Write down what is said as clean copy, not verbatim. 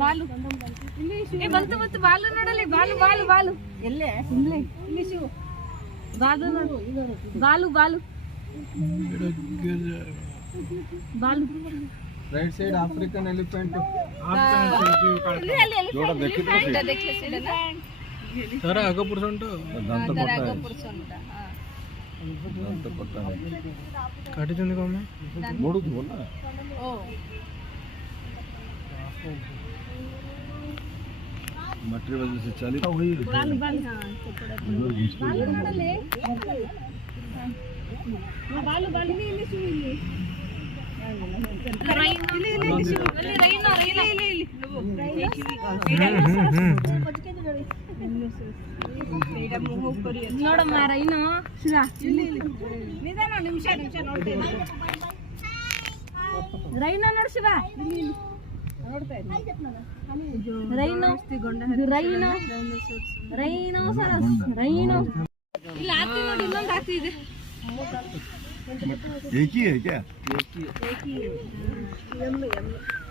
ಬಾಲು ಏ ಬಂತು ಬಂತು ಬಾಲು ನೋಡಲಿ ಬಾಲು ಬಾಲು ಬಾಲು ಎಲ್ಲೇ ಇಲ್ಲಿ ಇಲ್ಲಿ ಶಿವು ಬಾಲು ನೋಡು Balu Balu Balu right side African elephant जोड़ा देखले सीडा सारा आगे परसेंट दांत पट्टा है काटी चंदी कम ನೋಡುದು ಅಲ್ಲ ಓ मटेरियल से चालित हुई बाल बाल हां बाल ನೋಡಲಿ ಬಾಲು ಬಾಲು ಇಲ್ಲಿ ಶಿವು ಇಲ್ಲಿ ನೋಡಮ್ಮ ರೈನು ನಿಧಾನ ನಿಮಿಷ ನಿಮಿಷ ನೋಡ್ತೇನೆ ರೈನ ನೋಡು ಶಿವ ನೋಡ್ತಾ rain rain rain Saras rain ಇಲ್ಲ ಹಾಕ್ತಿ ನೋಡಿ ಇನ್ನೊಂದು ಹಾಕ್ತಿ ಇದೆ एक ही है क्या एक ही है